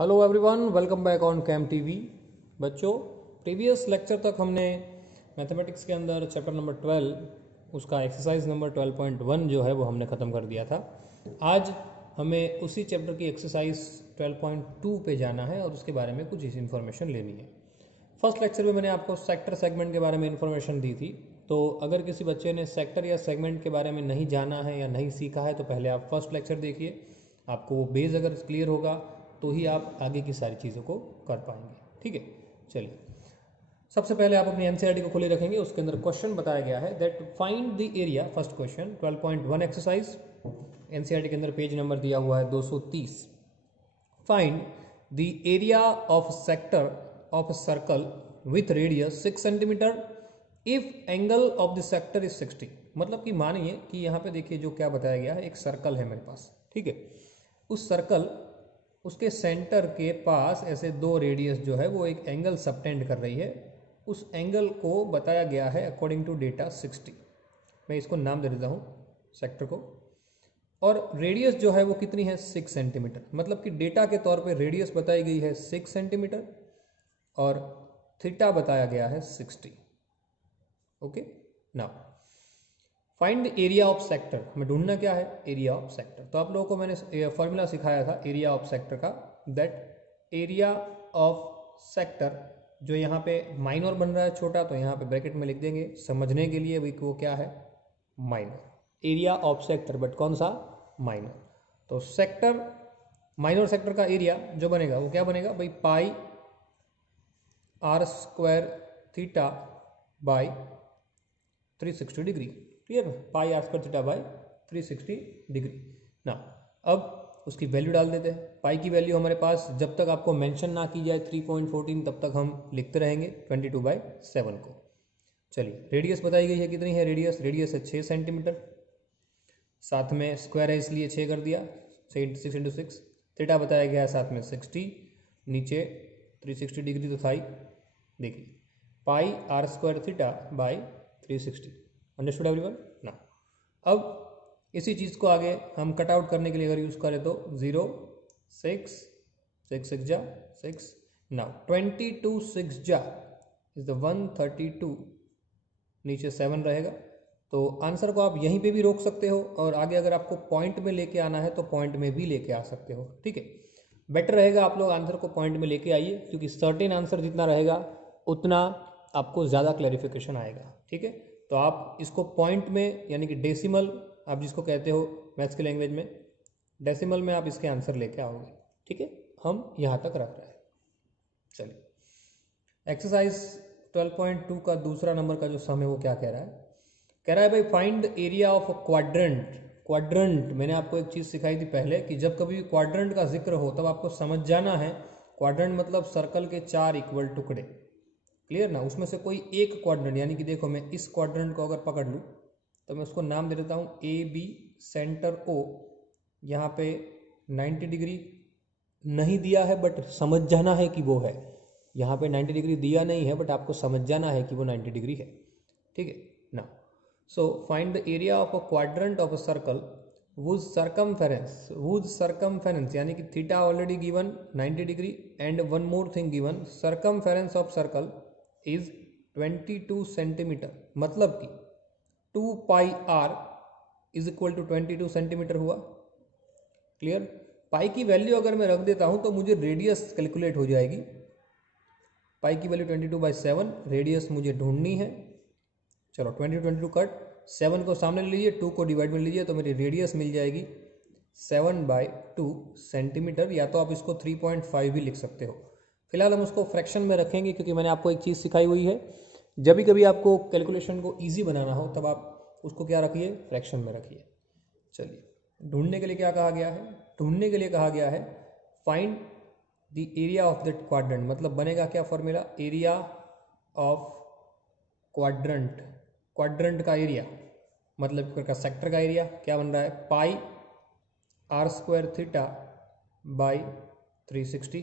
Hello everyone, welcome back on Cam TV. बच्चों, previous lecture तक हमने मैथमेटिक्स के अंदर चैप्टर नंबर 12 उसका एक्सरसाइज नंबर 12.1 जो है वो हमने ख़त्म कर दिया था। आज हमें उसी चैप्टर की एक्सरसाइज 12.2 पे जाना है और उसके बारे में कुछ इन्फॉर्मेशन लेनी है। फर्स्ट लेक्चर में मैंने आपको सेक्टर सेगमेंट के बारे में इन्फॉर्मेशन दी थी, तो अगर किसी बच्चे ने सेक्टर या सेगमेंट के बारे में नहीं जाना है या नहीं सीखा है तो पहले आप फर्स्ट लेक्चर देखिए। आपको वो बेस अगर क्लियर होगा तो ही आप आगे की सारी चीज़ों को कर पाएंगे। ठीक है, चलिए सबसे पहले आप अपनी एनसीईआरटी को खुले रखेंगे। उसके अंदर क्वेश्चन बताया गया है that find the area. First question 12.1 exercise, NCERT के अंदर पेज नंबर दिया हुआ है 230। Find the area of sector of circle with radius 6 centimetre if angle of the sector is 60। मतलब कि मानिए कि यहाँ पे देखिए जो क्या बताया गया है, एक सर्कल है मेरे पास, ठीक है। उस सर्कल उसके सेंटर के पास ऐसे दो रेडियस जो है वो एक एंगल सबटेंड कर रही है। उस एंगल को बताया गया है अकॉर्डिंग टू डेटा 60। मैं इसको नाम दे देता हूँ सेक्टर को। और रेडियस जो है वो कितनी है, 6 सेंटीमीटर। मतलब कि डेटा के तौर पे रेडियस बताई गई है 6 सेंटीमीटर और थीटा बताया गया है 60। Okay, now find the area of sector. हमें ढूंढना क्या है, एरिया ऑफ सेक्टर। तो आप लोगों को मैंने फॉर्मूला सिखाया था एरिया ऑफ सेक्टर का, दैट एरिया ऑफ सेक्टर जो यहाँ पे माइनर बन रहा है छोटा, तो यहाँ पे ब्रैकेट में लिख देंगे समझने के लिए भी वो क्या है, minor. Area of sector, but कौन सा, माइनर। तो सेक्टर, माइनर सेक्टर का एरिया जो बनेगा वो क्या बनेगा भाई, pi r square theta by 360 degree. Clear, pi r square theta by 360 degree. ना अब उसकी वैल्यू डाल देते हैं। पाई की वैल्यू हमारे पास जब तक आपको मेंशन ना की जाए 3.14 तब तक हम लिखते रहेंगे 22/7 को। चलिए, रेडियस बताई गई है कितनी है, रेडियस है 6 सेंटीमीटर, साथ में स्क्वायर है इसलिए 6 कर दिया, 6 इंटू 6। थीटा बताया गया है साथ में 60, नीचे 360 डिग्री तो था ही। देखिए pi r square theta by 360। Understood everyone ना। अब इसी चीज़ को आगे हम कट आउट करने के लिए अगर यूज़ करें तो 0 6 6 6 जा 6। नाउ 22 6 जा इज द 132, नीचे 7 रहेगा। तो आंसर को आप यहीं पे भी रोक सकते हो और आगे अगर आपको पॉइंट में लेके आना है तो पॉइंट में भी लेके आ सकते हो। ठीक है, बेटर रहेगा आप लोग आंसर को पॉइंट में लेके आइए, क्योंकि सर्टेन आंसर जितना रहेगा उतना आपको ज़्यादा क्लैरिफिकेशन आएगा। ठीक है, तो आप इसको पॉइंट में, यानी कि डेसिमल आप जिसको कहते हो मैथ्स की लैंग्वेज में, डेसिमल में आप इसके आंसर लेके आओगे। ठीक है, हम यहाँ तक रख रहे हैं। चलिए, एक्सरसाइज 12.2 का दूसरा नंबर का जो सम है वो क्या कह रहा है, कह रहा है भाई find the area of a quadrant. Quadrant मैंने आपको एक चीज़ सिखाई थी पहले कि जब कभी क्वाड्रेंट का जिक्र हो तब आपको समझ जाना है क्वाड्रेंट मतलब सर्कल के 4 इक्वल टुकड़े। क्लियर ना, उसमें से कोई एक क्वाड्रेंट, यानी कि देखो मैं इस क्वाड्रेंट को अगर पकड़ लूँ तो मैं उसको नाम दे देता हूँ ए बी, सेंटर ओ। यहाँ पे 90 डिग्री नहीं दिया है बट समझ जाना है कि वो है। यहाँ पे 90 डिग्री दिया नहीं है बट आपको समझ जाना है कि वो 90 डिग्री है। ठीक है ना। So find the area of a quadrant of a circle whose circumference यानी कि theta already given 90 degree and one more thing given, circumference of circle is 22 centimetre. मतलब कि 2 pi r is equal to 22 centimetre हुआ। Clear, pi की value अगर मैं रख देता हूं तो मुझे रेडियस कैलकुलेट हो जाएगी। पाई की वैल्यू 22/7, रेडियस मुझे ढूंढनी है। चलो 22 कट, 7 को सामने ले लीजिए, 2 को डिवाइड में लीजिए, तो मेरी रेडियस मिल जाएगी 7/2 सेंटीमीटर। या तो आप इसको 3.5 भी लिख सकते हो। फिलहाल हम उसको फ्रैक्शन में रखेंगे क्योंकि मैंने आपको एक चीज़ सिखाई हुई है, जब भी कभी आपको कैलकुलेशन को ईजी बनाना हो तब आप उसको क्या रखिए, फ्रैक्शन में रखिए। चलिए, ढूंढने के लिए क्या कहा गया है, ढूंढने के लिए कहा गया है find the area of that quadrant. मतलब बनेगा क्या formula, area of quadrant, quadrant का एरिया मतलब का सेक्टर का एरिया क्या बन रहा है, pi r square theta by 360।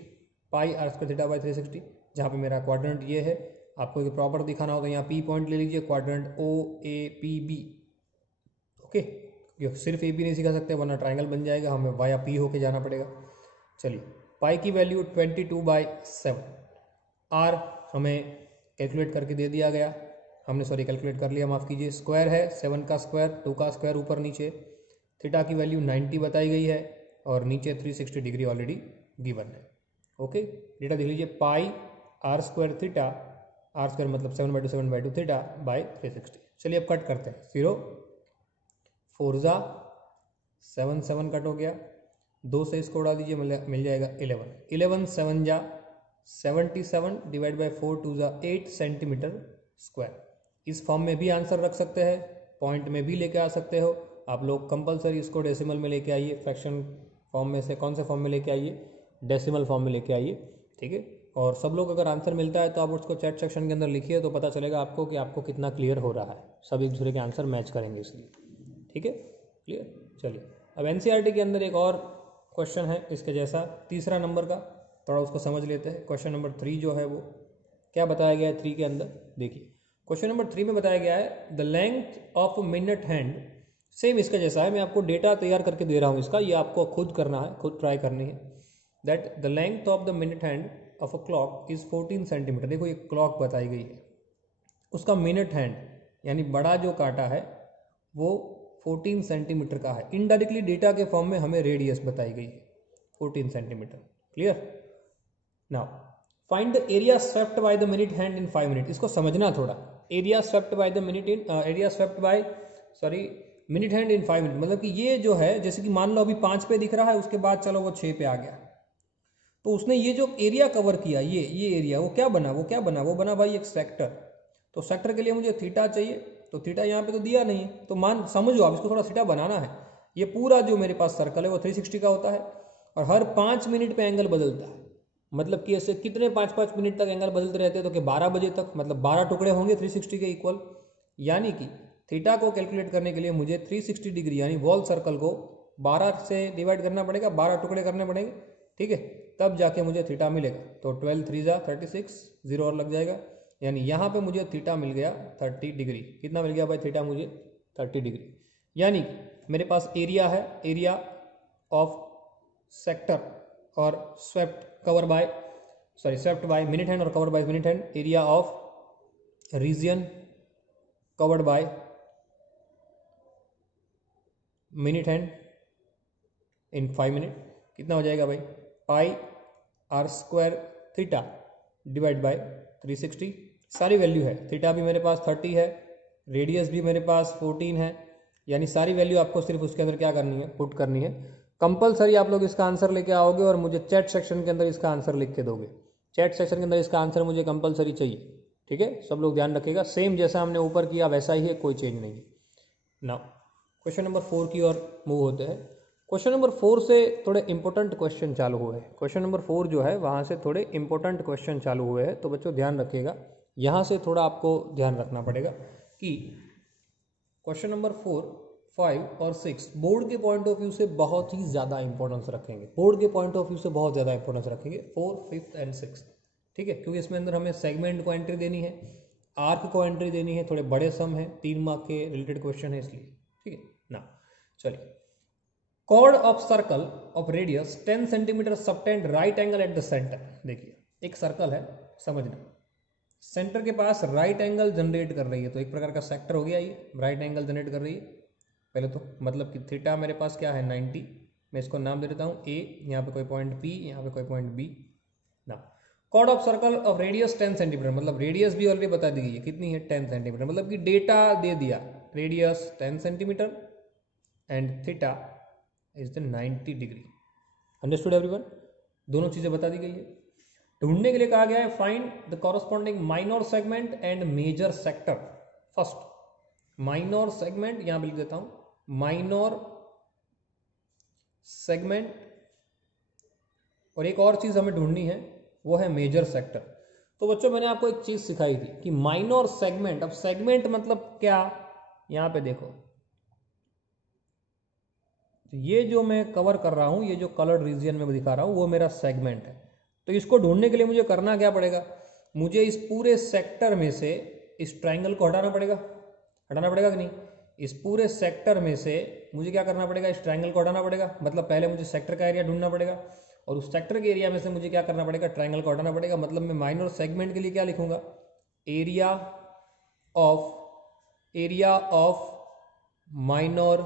Pi r square theta by 360, जहाँ पे मेरा क्वाड्रेंट ये है। आपको ये प्रॉपर दिखाना हो तो यहाँ पी पॉइंट ले लीजिए, quadrant O A P B. Okay, सिर्फ ए बी नहीं सिखा सकते वरना ट्राइंगल बन जाएगा, हमें वाया पी होके जाना पड़ेगा। चलिए, पाई की वैल्यू 22/7। आर हमें कैलकुलेट करके दे दिया गया, हमने कैलकुलेट कर लिया, माफ़ कीजिए। स्क्वायर है 7 का स्क्वायर, 2 का स्क्वायर ऊपर नीचे। थीटा की वैल्यू 90 बताई गई है और नीचे 360 डिग्री ऑलरेडी गिवन है। ओके, डेटा देख लीजिए, pi r square theta, r square मतलब 7/2 थीटा बाई 360। चलिए अब कट करते हैं। 0 4 जा 7, 7 कट हो गया, 2 से इसको उड़ा दीजिए, मिल जाएगा 11, 11 7 जा 77 डिवाइड बाई 4 2 जा 8 सेंटीमीटर स्क्वायर। इस फॉर्म में भी आंसर रख सकते हैं, पॉइंट में भी लेके आ सकते हो आप लोग। कंपलसरी इसको डेसिमल में लेके आइए, फ्रैक्शन फॉर्म में से कौन से फॉर्म में लेके आइए, डेसिमल फॉर्म में लेके आइए, ठीक है। और सब लोग अगर आंसर मिलता है तो आप उसको चैट सेक्शन के अंदर लिखिए, तो पता चलेगा आपको कि आपको कितना क्लियर हो रहा है। सब एक दूसरे के आंसर मैच करेंगे इसलिए, ठीक है, क्लियर। चलिए अब एनसीईआरटी के अंदर एक और क्वेश्चन है इसके जैसा, तीसरा नंबर का, थोड़ा उसको समझ लेते हैं। क्वेश्चन नंबर 3 जो है वो क्या बताया गया है 3 के अंदर, देखिए। क्वेश्चन नंबर 3 में बताया गया है the length of minute hand, same इसका जैसा है, मैं आपको डेटा तैयार करके दे रहा हूँ इसका, ये आपको खुद करना है, खुद ट्राई करनी है। That the length of the minute hand of a clock is 14 centimetre. देखो ये क्लॉक बताई गई है, उसका मिनट हैंड यानी बड़ा जो काटा है वो 14 सेंटीमीटर का है। इनडायरेक्टली डेटा के फॉर्म में हमें रेडियस बताई गई है 14 centimetre, clear. Now find the area swept by the minute hand in 5 minute. इसको समझना थोड़ा, area swept by the minute in area swept by minute hand in 5 minute, मतलब कि ये जो है, जैसे कि मान लो अभी 5 पे दिख रहा है, उसके बाद चलो वो 6 पे आ गया, तो उसने ये जो एरिया कवर किया, ये एरिया, वो क्या बना, वो बना भाई एक सेक्टर। तो सेक्टर के लिए मुझे थीटा चाहिए, तो थीटा यहाँ पे तो दिया नहीं है, तो समझो आप इसको, थोड़ा थीटा बनाना है। ये पूरा जो मेरे पास सर्कल है वो 360 का होता है और हर 5 मिनट पे एंगल बदलता है, मतलब कि ऐसे कितने 5-5 मिनट तक एंगल बदलते रहते हैं, तो कि 12 बजे तक, मतलब 12 टुकड़े होंगे 360 के इक्वल। यानी कि थीटा को कैलकुलेट करने के लिए मुझे 360 डिग्री यानी वॉल सर्कल को 12 से डिवाइड करना पड़ेगा, 12 टुकड़े करने पड़ेंगे, ठीक है, तब जाके मुझे थीटा मिलेगा। तो 12 3 जा 36, 0 और लग जाएगा, यानी यहाँ पे मुझे थीटा मिल गया 30 डिग्री। कितना मिल गया भाई थीटा मुझे? 30 डिग्री। यानी मेरे पास एरिया है, एरिया ऑफ सेक्टर और स्वेप्ट बाय मिनट हैंड और cover by minute hand, area of region covered by minute hand in 5 minute. कितना हो जाएगा भाई? Pi r square theta divide by 360। सारी वैल्यू है, थीटा भी मेरे पास 30 है, रेडियस भी मेरे पास 14 है, यानी सारी वैल्यू आपको सिर्फ उसके अंदर क्या करनी है, पुट करनी है। कंपलसरी आप लोग इसका आंसर लेके आओगे और मुझे चैट सेक्शन के अंदर इसका आंसर लिख के दोगे। चैट सेक्शन के अंदर इसका आंसर मुझे कंपलसरी चाहिए, ठीक है, सब लोग ध्यान रखिएगा। सेम जैसा हमने ऊपर किया वैसा ही है, कोई चेंज नहीं है। नाउ क्वेश्चन नंबर 4 की ओर मूव होते हैं। क्वेश्चन नंबर 4 से थोड़े इंपॉर्टेंट क्वेश्चन चालू हुए हैं। क्वेश्चन नंबर 4 जो है वहाँ से थोड़े इंपॉर्टेंट क्वेश्चन चालू हुए हैं, तो बच्चों ध्यान रखिएगा, यहाँ से थोड़ा आपको ध्यान रखना पड़ेगा कि क्वेश्चन नंबर 4, 5 और 6 बोर्ड के पॉइंट ऑफ व्यू से बहुत ही ज़्यादा इंपॉर्टेंस रखेंगे, बोर्ड के पॉइंट ऑफ व्यू से बहुत ज़्यादा इंपॉर्टेंस रखेंगे 4, 5 एंड 6, ठीक है, क्योंकि इसमें अंदर हमें सेगमेंट को एंट्री देनी है, आर्क को एंट्री देनी है, थोड़े बड़े सम है, 3 मार्क के रिलेटेड क्वेश्चन है इसलिए, ठीक है ना। चलिए, chord of circle of radius 10 centimetre subtend right angle at the centre. देखिए एक सर्कल है, समझना, सेंटर के पास राइट एंगल जनरेट कर रही है, तो एक प्रकार का सेक्टर हो गया ये, राइट एंगल जनरेट कर रही है पहले तो, मतलब कि थीटा मेरे पास क्या है 90, मैं इसको नाम दे देता हूँ ए, यहाँ पे कोई पॉइंट पी, यहाँ पे कोई पॉइंट बी ना। Chord of circle of radius 10 centimetre, मतलब रेडियस भी ऑलरेडी बता दी गई है कितनी है 10 सेंटीमीटर, मतलब कि डेटा दे दिया, radius 10 centimetre and theta is the 90 degree. Understood everyone? दोनों चीजें बता दी गई है। ढूंढने के लिए कहा गया है find the corresponding minor segment and major sector. First minor segment, यहां पे लिख देता हूं, माइनर सेगमेंट, और एक और चीज हमें ढूंढनी है वो है मेजर सेक्टर। तो बच्चों मैंने आपको एक चीज सिखाई थी कि माइनर सेगमेंट, अब सेगमेंट मतलब क्या, यहां पे देखो, तो ये जो मैं कवर कर रहा हूं, ये जो कलर्ड रीजन में दिखा रहा हूं वो मेरा सेगमेंट है। तो इसको ढूंढने के लिए मुझे करना क्या पड़ेगा, मुझे इस पूरे सेक्टर में से इस ट्राइंगल को हटाना पड़ेगा कि नहीं, इस पूरे सेक्टर में से मुझे क्या करना पड़ेगा, इस ट्राइंगल को हटाना पड़ेगा, मतलब पहले मुझे सेक्टर का एरिया ढूंढना पड़ेगा, और उस सेक्टर के एरिया में से मुझे क्या करना पड़ेगा, ट्रायंगल को हटाना पड़ेगा। मतलब मैं माइनर सेगमेंट के लिए क्या लिखूंगा, area of minor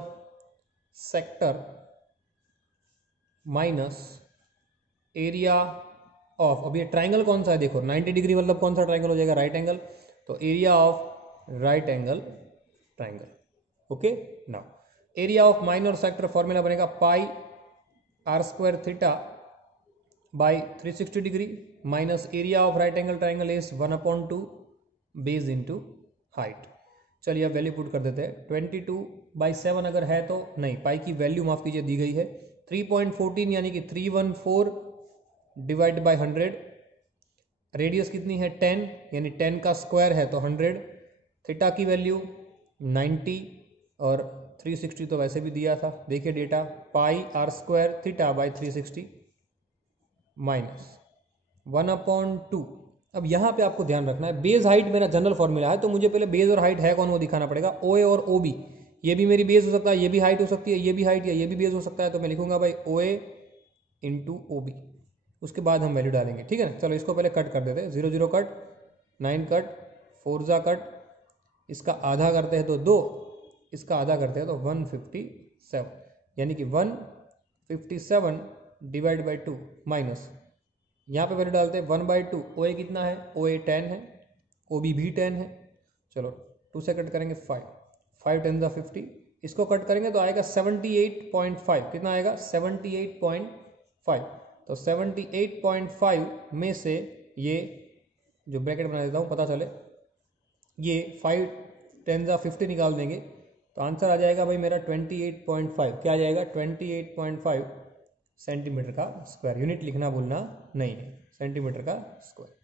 sector minus area of, अब ये ट्राइंगल कौन सा है देखो, 90 डिग्री मतलब कौन सा ट्राइंगल हो जाएगा, राइट एंगल, तो area of right angle triangle. Okay, now area of minor sector formula बनेगा pi r square theta by 360 degree minus area of right angle triangle is 1/2 base into height. चलिए अब value put कर देते हैं, 22/7 अगर है तो नहीं, पाई की वैल्यू माफ कीजिए दी गई है 3.14 यानी कि 314 डिवाइड बाई 100, रेडियस कितनी है 10 यानी 10 का स्क्वायर है तो 100, थीटा की वैल्यू 90 और 360 तो वैसे भी दिया था, देखिए data pi r square theta by 360 minus 1/2। अब यहाँ पे आपको ध्यान रखना है, बेस हाइट मेरा जनरल फॉर्मूला है तो मुझे पहले बेस और हाइट है कौन वो दिखाना पड़ेगा, ओ ए और ओ बी, ये भी मेरी बेस हो सकता है, ये भी हाइट हो सकती है, ये भी हाइट या ये भी बेस हो सकता है, तो मैं लिखूंगा भाई ओ ए इंटू ओ बी, उसके बाद हम वैल्यू डालेंगे, ठीक है ना। चलो इसको पहले कट कर देते हैं, 0 0 कट, 9 कट, 4 जा कट, इसका आधा करते हैं तो 2, इसका आधा करते हैं तो 157 यानी कि 157 डिवाइड बाई 2 माइनस, यहाँ पे वैल्यू डालते हैं 1/2, ओ ए कितना है, ओ ए 10 है, ओ बी भी 10 है, चलो 2 से कट करेंगे 5, 5 10 50, इसको कट करेंगे तो आएगा 78.5, कितना आएगा 78.5, तो 78.5 में से ये जो ब्रैकेट बना देता हूँ पता चले, ये 5 10 50 निकाल देंगे तो आंसर आ जाएगा भाई मेरा 28.5, क्या आ जाएगा 28.5 सेंटीमीटर का स्क्वायर, यूनिट लिखना भूलना नहीं है, सेंटीमीटर का स्क्वायर।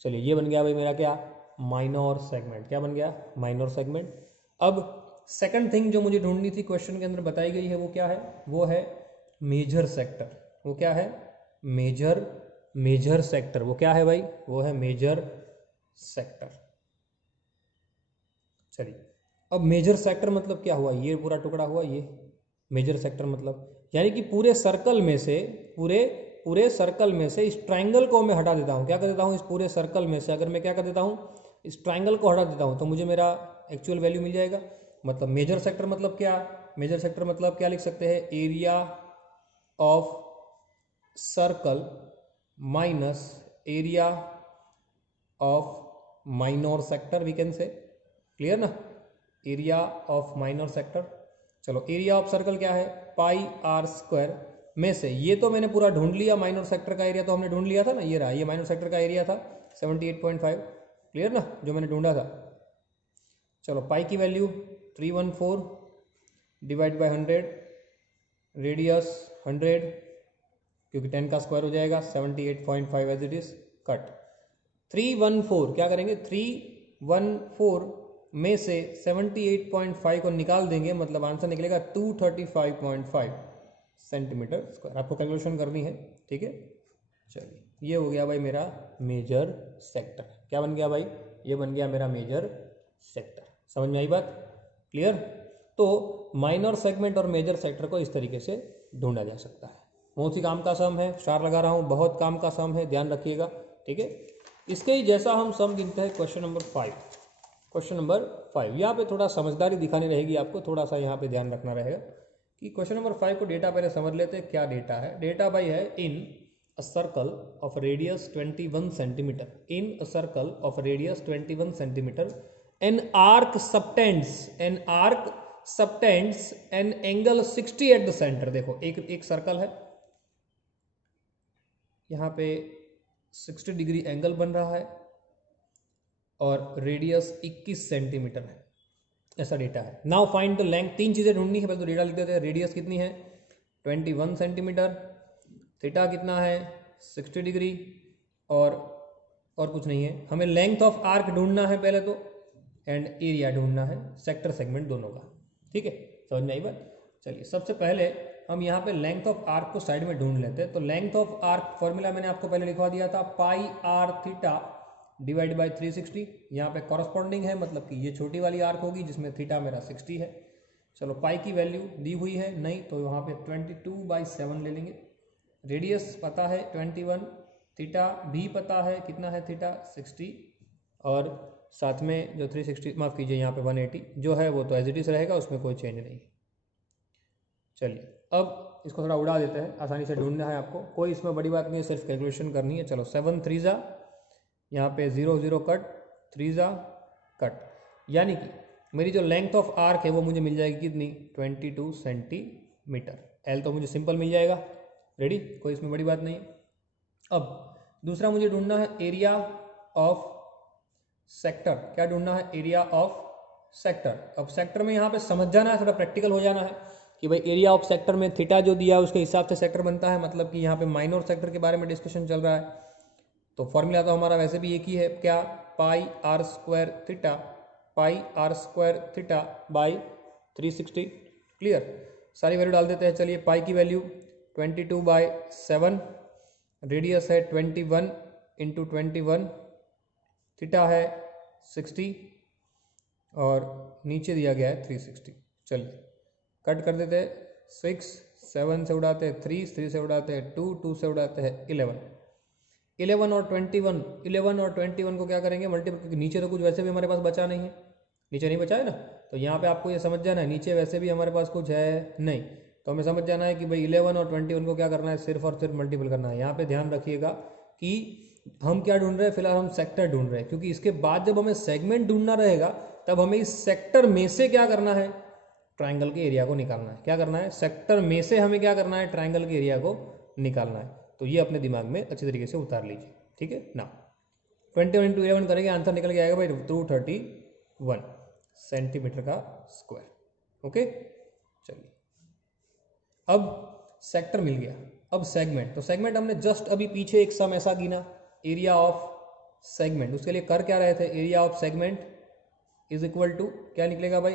चलिए ये बन गया भाई मेरा क्या, माइनर सेगमेंट, क्या बन गया, माइनर सेगमेंट। अब सेकंड थिंग जो मुझे ढूंढनी थी क्वेश्चन के अंदर बताई गई है वो क्या है, वो है मेजर सेक्टर, वो क्या है मेजर सेक्टर, वो क्या है भाई, वो है मेजर सेक्टर। चलिए अब मेजर सेक्टर मतलब क्या हुआ, ये पूरा टुकड़ा हुआ, ये मेजर सेक्टर मतलब यानी कि पूरे सर्कल में से पूरे सर्कल में से इस ट्राइंगल को मैं हटा देता हूँ, क्या कर देता हूँ, इस पूरे सर्कल में से अगर मैं क्या कर देता हूँ, इस ट्राइंगल को हटा देता हूँ तो मुझे मेरा एक्चुअल वैल्यू मिल जाएगा। मतलब मेजर सेक्टर मतलब क्या, मेजर सेक्टर मतलब क्या लिख सकते हैं, area of circle minus area of minor sector, we can say, clear ना, एरिया ऑफ माइनर सेक्टर। चलो एरिया ऑफ सर्कल क्या है, पाई आर स्क्वायर में से, ये तो मैंने पूरा ढूंढ लिया, माइनर सेक्टर का एरिया तो हमने ढूंढ लिया था ना, ये रहा, ये माइनर सेक्टर का एरिया था 78.5, क्लियर ना, जो मैंने ढूंढा था। चलो पाई की वैल्यू 314 डिवाइड बाय 100, रेडियस 100 क्योंकि 10 का स्क्वायर हो जाएगा, 78.5 एज इट इज, कट 314, क्या करेंगे 314 में से 78.5 को निकाल देंगे, मतलब आंसर निकलेगा 235.5 सेंटीमीटर स्क्वायर, आपको कैलकुलेशन करनी है, ठीक है। चलिए ये हो गया भाई मेरा मेजर सेक्टर, क्या बन गया भाई, ये बन गया मेरा मेजर सेक्टर, समझ में आई बात, क्लियर। तो माइनर सेगमेंट और मेजर सेक्टर को इस तरीके से ढूंढा जा सकता है, बहुत ही काम का सम है, स्टार लगा रहा हूँ, बहुत काम का सम है, ध्यान रखिएगा, ठीक है। इसके ही जैसा हम सम गिनते हैं क्वेश्चन नंबर 5, क्वेश्चन नंबर 5 यहाँ पे थोड़ा समझदारी दिखानी रहेगी आपको, थोड़ा सा यहाँ पे ध्यान रखना रहेगा कि क्वेश्चन नंबर 5 को डेटा पहले समझ लेते हैं, क्या डेटा है। डेटा भाई है, in a circle of radius 21 centimetre, in a circle of radius 21 centimetre an arc subtends an angle 60 at the centre. देखो एक सर्कल है, यहाँ पे 60 डिग्री एंगल बन रहा है और रेडियस 21 सेंटीमीटर है, ऐसा डेटा है। नाउ फाइंड द लेंथ, तीन चीजें ढूंढनी है, पहले तो डेटा लिख देते हैं, रेडियस कितनी है 21 सेंटीमीटर, थीटा कितना है 60 डिग्री और कुछ नहीं है, हमें लेंथ ऑफ आर्क ढूंढना है पहले तो, एंड एरिया ढूंढना है सेक्टर सेगमेंट दोनों का, ठीक है, समझ में आई बात। चलिए सबसे पहले हम यहाँ पे लेंथ ऑफ आर्क को साइड में ढूंढ लेते हैं। तो लेंथ ऑफ आर्क फॉर्मूला मैंने आपको पहले लिखवा दिया था, पाई आर थीटा डिवाइड बाई 360, यहाँ पे कॉरस्पॉन्डिंग है, मतलब कि ये छोटी वाली आर्क होगी जिसमें थीटा मेरा 60 है। चलो पाई की वैल्यू दी हुई है नहीं, तो वहाँ पे 22/7 ले लेंगे, रेडियस पता है 21, थीटा भी पता है, कितना है थीटा 60, और साथ में जो 360 माफ़ कीजिए यहाँ पे 180 जो है वो तो एज इट इज़ रहेगा, उसमें कोई चेंज नहीं। चलिए अब इसको थोड़ा उड़ा देते हैं, आसानी से ढूंढना है आपको, कोई इसमें बड़ी बात नहीं है, सिर्फ कैलकुलेशन करनी है। चलो 7 3 जा, यहाँ पे 0 0 कट, 3 जा कट, यानी कि मेरी जो लेंथ ऑफ आर्क है वो मुझे मिल जाएगी कितनी 22 सेंटीमीटर। एल तो मुझे सिंपल मिल जाएगा, रेडी, कोई इसमें बड़ी बात नहीं। अब दूसरा मुझे ढूंढना है एरिया ऑफ सेक्टर। क्या ढूंढना है? Area of sector. अब सेक्टर में यहाँ पे समझ जाना है, थोड़ा प्रैक्टिकल हो जाना है कि भाई एरिया ऑफ सेक्टर में थीटा जो दिया है उसके हिसाब से सेक्टर बनता है, मतलब कि यहाँ पे माइनर सेक्टर के बारे में डिस्कशन चल रहा है। तो फॉर्मूला तो हमारा वैसे भी एक ही है, क्या, pi r square theta, pi r square theta by 360। Clear, सारी वैल्यू डाल देते हैं। चलिए पाई की वैल्यू 22/7, रेडियस है 21 इंटू 21, थीटा है 60 और नीचे दिया गया है 360। चलिए कट कर देते हैं, 6 7 से उड़ाते हैं 3, 3 से उड़ाते हैं 2, 2 से उड़ाते हैं 11, 11 और 21, 11 और 21 को क्या करेंगे मल्टीप्लाई, क्योंकि नीचे तो कुछ वैसे भी हमारे पास बचा नहीं है, नीचे नहीं बचा है ना, तो यहाँ पे आपको ये समझ जाना है नीचे वैसे भी हमारे पास कुछ है नहीं, तो हमें समझ जाना है कि भाई 11 और 21 को क्या करना है, सिर्फ और सिर्फ मल्टीपल करना है। यहाँ पे ध्यान रखिएगा कि हम क्या ढूंढ रहे हैं, फिलहाल हम सेक्टर ढूंढ रहे हैं, क्योंकि इसके बाद जब हमें सेगमेंट ढूंढना रहेगा तब हमें इस सेक्टर में से क्या करना है, ट्राइंगल के एरिया को निकालना है। क्या करना है, सेक्टर में से हमें क्या करना है, ट्राइंगल के एरिया को निकालना है। तो ये अपने दिमाग में अच्छी तरीके से उतार लीजिए, ठीक है ना। 21 इंटू 11 करेंगे, आंसर निकल के आएगा भाई 231 सेंटीमीटर का स्क्वायर। ओके, चलिए अब सेक्टर मिल गया, अब सेगमेंट। तो सेगमेंट हमने जस्ट अभी पीछे एक सम ऐसा गिना, एरिया ऑफ सेगमेंट, उसके लिए कर क्या रहे थे, area of segment is equal to क्या निकलेगा भाई,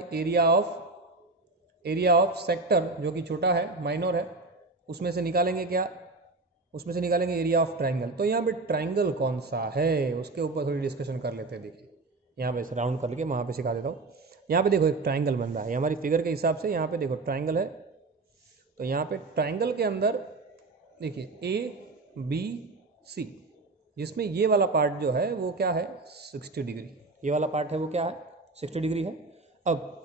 एरिया ऑफ सेक्टर जो कि छोटा है, माइनर है, उसमें से निकालेंगे क्या, उसमें से निकालेंगे एरिया ऑफ ट्राइंगल। तो यहाँ पे ट्राइंगल कौन सा है उसके ऊपर थोड़ी डिस्कशन कर लेते हैं। देखिए यहाँ पे राउंड कर लेके वहाँ पे सिखा देता हूँ। यहाँ पे देखो एक ट्राइंगल बन रहा है, हमारी फिगर के हिसाब से यहाँ पे देखो ट्राइंगल है, तो यहाँ पे ट्राइंगल के अंदर देखिए ABC, जिसमें ये वाला पार्ट जो है वो क्या है 60 डिग्री, ये वाला पार्ट है वो क्या है 60 डिग्री है। अब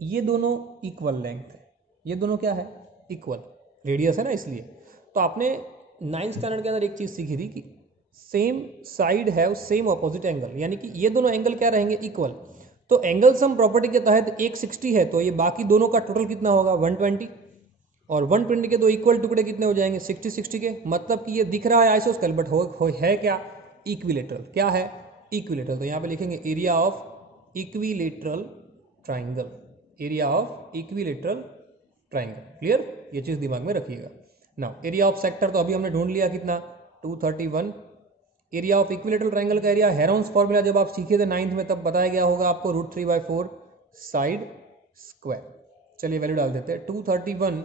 ये दोनों इक्वल लेंथ है, ये दोनों क्या है इक्वल, रेडियस है ना इसलिए। तो आपने 9th स्टैंडर्ड के अंदर एक चीज़ सीखी थी कि सेम साइड है सेम अपोजिट एंगल, यानी कि ये दोनों एंगल क्या रहेंगे इक्वल। तो एंगल सम प्रॉपर्टी के तहत एक 60 है, तो ये बाकी दोनों का टोटल कितना होगा 120, और 120 के दो इक्वल टुकड़े कितने हो जाएंगे 60 60 के, मतलब कि ये दिख रहा है आइसोस्केल बट है क्या इक्विलेटरल, क्या है इक्विलेटरल। तो यहाँ पे लिखेंगे area of equilateral triangle, area of equilateral triangle. Clear, ये चीज़ दिमाग में रखिएगा। नाउ एरिया ऑफ सेक्टर तो अभी हमने ढूंढ लिया कितना 231। एरिया ऑफ इक्विलेटरल ट्राइंगल का एरिया, हेरोन्स फॉर्मूला जब आप सीखे थे 9th में तब बताया गया होगा आपको, √3/4 साइड स्क्वायर। चलिए वैल्यू डाल देते हैं, 231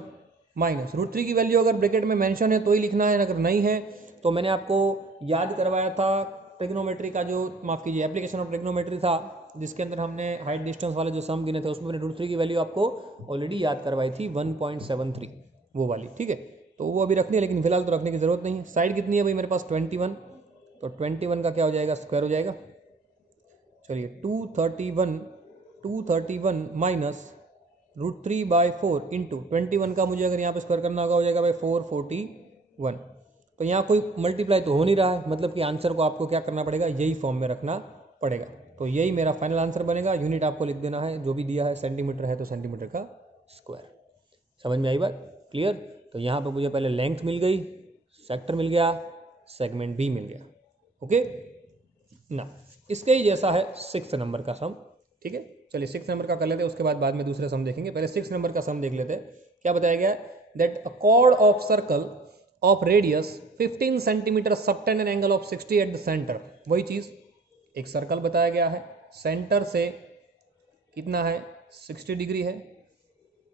माइनस √3 की वैल्यू अगर ब्रैकेट में मेंशन है तो ही लिखना है, अगर नहीं है तो मैंने आपको याद करवाया था ट्रिग्नोमेट्री का जो, माफ कीजिए एप्लीकेशन ऑफ ट्रिग्नोमेट्री था, जिसके अंदर हमने हाइट डिस्टेंस वाले जो सम गिने थे उसमें मैंने √3 की वैल्यू आपको ऑलरेडी याद करवाई थी 1.73 वो वाली, ठीक है। तो वो अभी रखनी है, लेकिन फिलहाल तो रखने की जरूरत नहीं है। साइड कितनी है भाई मेरे पास 21, तो 21 का क्या हो जाएगा स्क्वायर हो जाएगा। चलिए 231 माइनस √3/4 इंटू 21 का मुझे अगर यहाँ पे स्क्वायर करना होगा हो जाएगा भाई 441। तो यहाँ कोई मल्टीप्लाई तो हो नहीं रहा है, मतलब कि आंसर को आपको क्या करना पड़ेगा, यही फॉर्म में रखना पड़ेगा। तो यही मेरा फाइनल आंसर बनेगा। यूनिट आपको लिख देना है, जो भी दिया है सेंटीमीटर है तो सेंटीमीटर का स्क्वायर। समझ में आई बात, क्लियर। तो यहाँ पर मुझे पहले लेंथ मिल गई, सेक्टर मिल गया, सेगमेंट भी मिल गया। ओके ना, इसके ही जैसा है 6th नंबर का सम, ठीक है। चलिए 6th नंबर का कर लेते हैं, उसके बाद में दूसरे सम देखेंगे। पहले 6th नंबर का सम देख लेते हैं। क्या बताया गया है, that a cord of circle of radius 15 centimetre subtend an angle of 60 at the centre. वही चीज, एक सर्कल बताया गया है, सेंटर से कितना है 60 डिग्री है,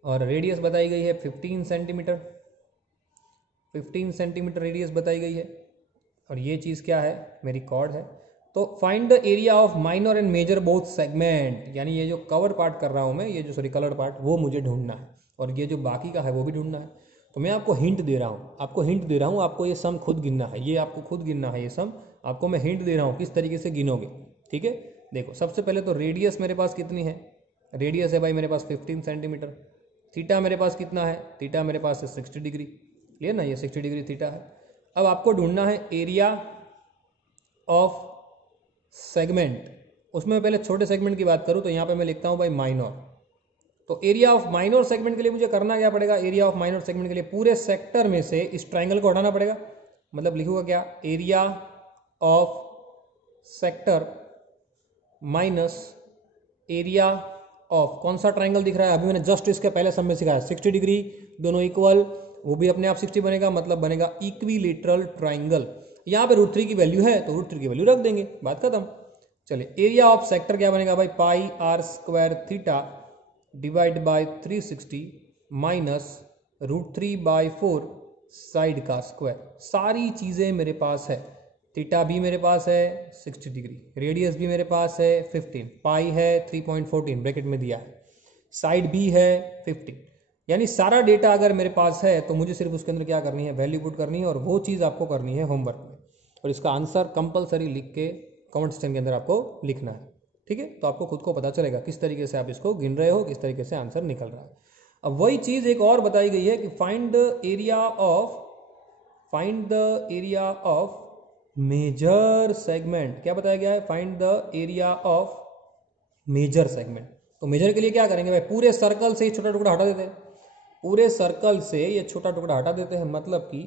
और रेडियस बताई गई है 15 सेंटीमीटर, 15 सेंटीमीटर रेडियस बताई गई है, और ये चीज क्या है मेरी कॉर्ड है। तो find the area of minor and major both segment, यानी ये जो कवर पार्ट कर रहा हूं मैं, ये जो सॉरी कलर पार्ट, वो मुझे ढूंढना है, और ये जो बाकी का है वो भी ढूंढना है। तो मैं आपको हिंट दे रहा हूँ, आपको ये सम खुद गिनना है, ये आपको खुद गिनना है, ये सम आपको मैं हिंट दे रहा हूँ किस तरीके से गिनोगे। ठीक है, देखो सबसे पहले तो रेडियस मेरे पास कितनी है, रेडियस है भाई मेरे पास 15 सेंटीमीटर। थीटा मेरे पास कितना है, थीटा मेरे पास है 60 डिग्री, क्लियर ना, ये 60 डिग्री थीटा है। अब आपको ढूंढना है एरिया ऑफ सेगमेंट। उसमें पहले छोटे सेगमेंट की बात करूँ तो यहाँ पे मैं लिखता हूँ भाई माइनर। तो एरिया ऑफ माइनर सेगमेंट के लिए मुझे करना क्या पड़ेगा, एरिया ऑफ माइनर सेगमेंट के लिए पूरे सेक्टर में से इस ट्राइंगल को हटाना पड़ेगा। मतलब लिखूंगा क्या, area of sector minus area of, कौन सा ट्राइंगल दिख रहा है, अभी मैंने जस्ट इसके पहले सब में सिखाया 60 डिग्री, दोनों इक्वल, वो भी अपने आप 60 बनेगा, मतलब बनेगा इक्विलेटरल ट्राइंगल। यहाँ पे √3 की वैल्यू है तो √3 की वैल्यू रख देंगे, बात खत्म। चलिए एरिया ऑफ सेक्टर क्या बनेगा भाई, pi r square theta divide by 360 minus √3/4 side का स्क्वायर। सारी चीज़ें मेरे पास है, थीटा भी मेरे पास है 60 डिग्री, रेडियस भी मेरे पास है 15, पाई है 3.14 ब्रैकेट में दिया है, साइड भी है 15, यानी सारा डेटा अगर मेरे पास है तो मुझे सिर्फ उसके अंदर क्या करनी है, वैल्यू पुट करनी है, और वो चीज़ आपको करनी है होमवर्क में, और इसका आंसर कंपलसरी लिख के कमेंट सेक्शन के अंदर आपको लिखना है। ठीक है, तो आपको खुद को पता चलेगा किस तरीके से आप इसको गिन रहे हो, किस तरीके से आंसर निकल रहा है। अब वही चीज़ एक और बताई गई है कि find the area of major segment. क्या बताया गया है, find the area of major segment. तो मेजर के लिए क्या करेंगे भाई, पूरे सर्कल से ये छोटा टुकड़ा हटा देते हैं, पूरे सर्कल से ये छोटा टुकड़ा हटा देते हैं, मतलब कि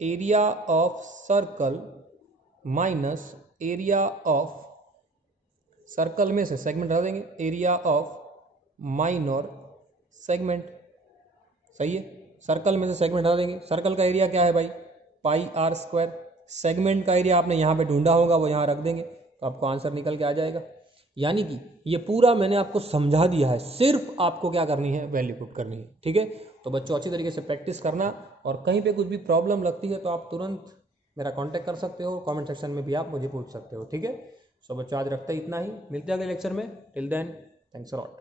area of circle minus area of, circle में से सेगमेंट हटा देंगे, एरिया ऑफ माइनर सेगमेंट। सही है, सर्कल में से सेगमेंट हटा देंगे। सर्कल का एरिया क्या है भाई, पाई आर स्क्वायर। सेगमेंट का एरिया आपने यहाँ पे ढूंढा होगा, वो यहाँ रख देंगे तो आपको आंसर निकल के आ जाएगा। यानी कि ये पूरा मैंने आपको समझा दिया है, सिर्फ आपको क्या करनी है, वैल्यू पुट करनी है। ठीक है, तो बच्चों अच्छी तरीके से प्रैक्टिस करना, और कहीं पे कुछ भी प्रॉब्लम लगती है तो आप तुरंत मेरा कांटेक्ट कर सकते हो, कमेंट सेक्शन में भी आप मुझे पूछ सकते हो। ठीक है, सो बच्चों आज रखते हैं इतना ही, मिलते हैं अगले लेक्चर में। Till then thanks a lot.